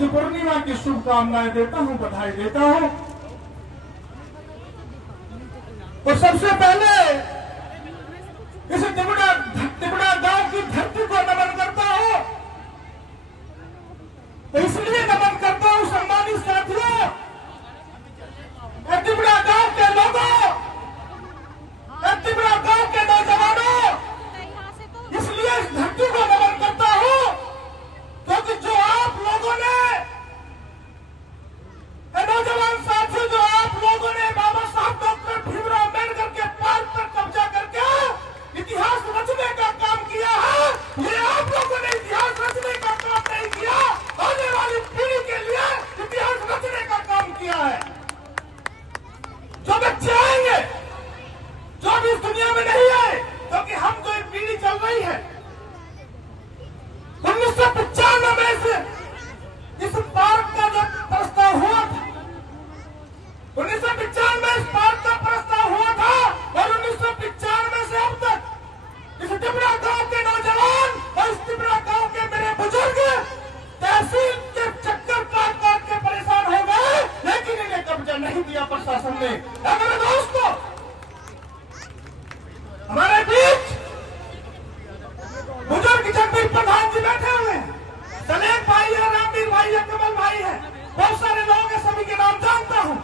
बुद्ध पूर्णिमा की शुभकामनाएं देता हूं, बधाई देता हूं। तो सबसे पहले इस तिबड़ा गांव की धरती को नमन करता हूं। तो इसलिए नमन करता हूं सम्मानित साथियों, तिबड़ा गांव के लोगों, तिबड़ा गांव के नौजवानों, इसलिए इस धरती को नमन करता हूं क्योंकि जो आप लोगों ने, नौजवान साथियों, जो आप लोगों ने बाबा साहब डॉक्टर भीमराव अम्बेडकर के पार पर कब्जा करके इतिहास रचने का काम किया है, ये आप लोगों ने इतिहास रचने का काम नहीं किया, आने वाली पीढ़ी के लिए इतिहास रचने का काम किया है। जो बच्चे आएंगे, जो भी इस दुनिया में नहीं आए, क्योंकि हम जो एक पीढ़ी चल रही है 1995 में से इस पार्क का जब प्रस्ताव हुआ था, 1995 में इस पार्क का प्रस्ताव हुआ था और 1995 से अब तक इस तिबड़ा गांव के नौजवान और इस तिबड़ा गांव के मेरे बुजुर्ग तहसील के चक्कर काट के परेशान हो गए, लेकिन इन्हें कब्जा नहीं दिया प्रशासन ने। मेरे दोस्तों, हमारे बीच बुजुर्ग जगदीप प्रधान जी बैठे हुए हैं, सलेम भाई है, रामवीर भाई है, कमल भाई है, बहुत सारे लोग हैं, सभी के नाम जानता हूं।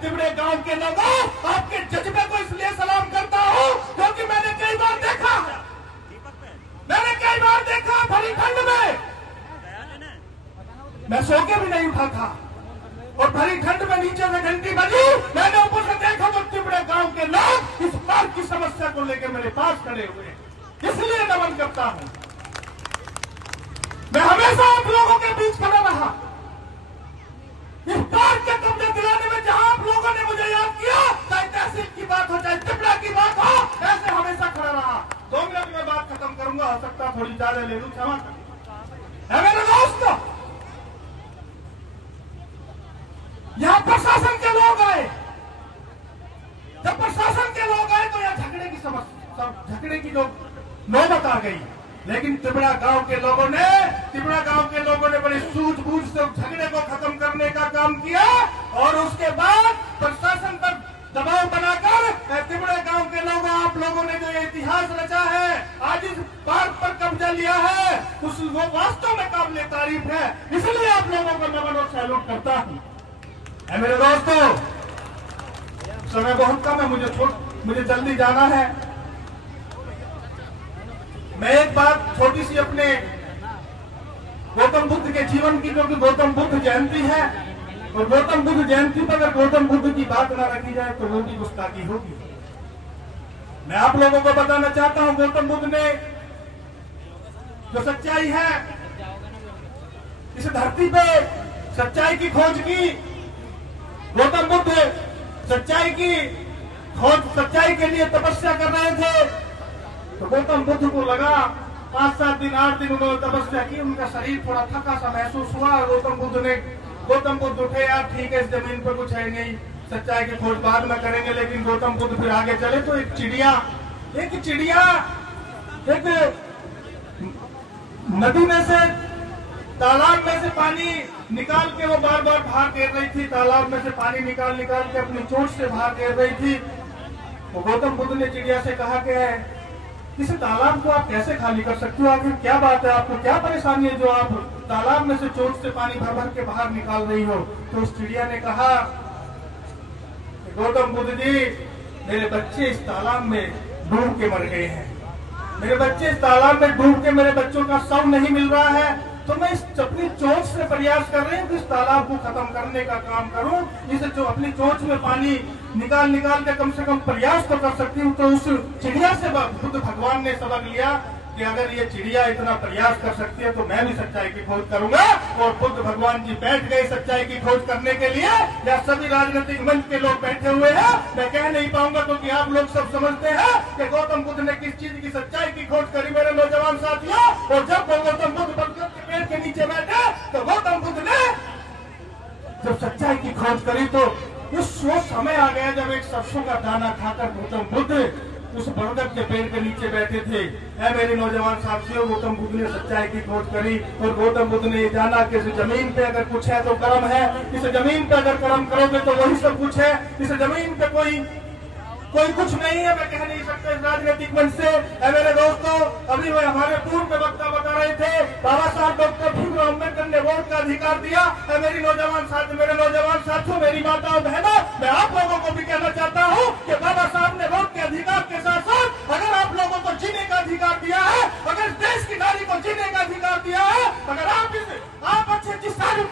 तिबड़े गांव के लोगों, आपके जज्बे को इसलिए सलाम करता हूं क्योंकि मैंने कई बार देखा भरी ठंड में, मैं सो के भी नहीं उठा था और भरी ठंड में नीचे से घंटी बजी, मैंने ऊपर से देखा तो तिबड़े गांव के लोग इस पार्क की समस्या को लेकर मेरे पास खड़े हुए, इसलिए नमन करता हूं। मैं हमेशा आप लोगों के बीच खड़ा रहा, इस पार्क के कब्जा दिलाने में जहां आप लोगों ने मुझे याद किया, चाहे तहसील की बात हो चाहे तिबड़ा की बात हो, ऐसे हमेशा खड़ा रहा। 2 मिनट में बात खत्म करूंगा, हो सकता थोड़ी ज्यादा ले लूं, क्षमा करें। मेरे दोस्तों, यहां प्रशासन के लोग आए, जब प्रशासन के लोग आए तो यहां झगड़े की जो नौबत आ गई, लेकिन तिबड़ा गांव के लोगों ने बड़ी सूझबूझ से झगड़े को खत्म करने का काम किया और उसके बाद प्रशासन पर दबाव बनाकर तिबड़े गांव के लोगों, आप लोगों ने जो ये इतिहास रचा है, आज इस पार्क पर कब्जा लिया है, वो वास्तव में काबिले तारीफ है, इसलिए आप लोगों को नमन और सैल्यूट करता हूं। मेरे दोस्तों, समय बहुत कम है, मुझे जल्दी जाना है। मैं एक बात छोटी सी अपने गौतम बुद्ध के जीवन की, क्योंकि गौतम बुद्ध जयंती है और गौतम बुद्ध जयंती पर अगर गौतम बुद्ध की बात ना रखी जाए तो वो भी गुस्ताखी होगी। मैं आप लोगों को बताना चाहता हूं, गौतम बुद्ध ने जो सच्चाई है, इस धरती पे सच्चाई की खोज की। गौतम बुद्ध सच्चाई के लिए तपस्या कर रहे थे, तो गौतम बुद्ध को लगा 5-7 दिन 8 दिन उन्होंने तपस्या की, उनका शरीर थोड़ा थका सा महसूस हुआ। गौतम बुद्ध उठे, यार ठीक है, इस जमीन पर कुछ है नहीं, सच्चाई की खोज बाद में करेंगे। लेकिन गौतम बुद्ध फिर आगे चले तो एक चिड़िया एक नदी में से, तालाब में से पानी निकाल के वो बार बार बाहर गिर रही थी, तालाब में से पानी निकाल के अपनी चोंच से बाहर गिर रही थी। तो गौतम बुद्ध ने चिड़िया से कहा कि इस तालाब को आप कैसे खाली कर सकते हो, आखिर क्या बात है, आपको क्या परेशानी है जो आप तालाब में से चोंच से पानी भर भर के बाहर निकाल रही हो। तो उस चिड़िया ने कहा, गौतम बुद्ध जी, मेरे बच्चे इस तालाब में डूब के मर गए हैं, मेरे बच्चे इस तालाब में डूब के, मेरे बच्चों का शव नहीं मिल रहा है, तो मैं इस अपनी चोंच से प्रयास कर रही हूँ कि इस तालाब को खत्म करने का काम करूं, इसे जो अपनी चोंच में पानी निकाल के कम से कम प्रयास तो कर सकती हूँ। तो उस चिड़िया से बुद्ध भगवान ने सबक लिया कि अगर ये चिड़िया इतना प्रयास कर सकती है तो मैं भी सच्चाई की खोज करूंगा। और बुद्ध भगवान जी बैठ गए सच्चाई की खोज करने के लिए। या सभी राजनीतिक मंच के लोग बैठे हुए हैं, मैं कह नहीं पाऊंगा क्योंकि आप लोग सब समझते हैं कि गौतम बुद्ध ने किस चीज की सच्चाई की खोज करी मेरे नौजवान साथियों। और जब गौतम बुद्ध बरगद के पेड़ के नीचे बैठे तो गौतम बुद्ध ने जब सच्चाई की खोज करी तो उस समय आ गया जब एक सरसों का दाना खाकर गौतम बुद्ध उस बरगद के पेड़ के नीचे बैठे थे। ऐ मेरे नौजवान साथियों, गौतम बुद्ध ने सच्चाई की खोज करी और गौतम बुद्ध ने ये जाना कि इस जमीन पे अगर कुछ है तो कर्म है, इस जमीन पे अगर कर्म करोगे तो वही सब कुछ है, इस जमीन पे कोई कुछ नहीं है। मैं कह नहीं सकता इस राजनीतिक मंच से। मेरे दोस्तों, अभी वो हमारे पूर्व वक्ता बता रहे थे, बाबा साहब डॉक्टर भीमराव अम्बेडकर ने वोट का अधिकार दिया। मेरे नौजवान साथियों, मेरी माताओं बहनों, मैं आप लोगों को भी कहना चाहता हूँ कि बाबा साहब ने वोट के अधिकार के साथ साथ अगर आप लोगों को जीने का अधिकार दिया है, अगर देश की नारी को जीने का अधिकार दिया है, अगर आप अच्छी अच्छी साड़ी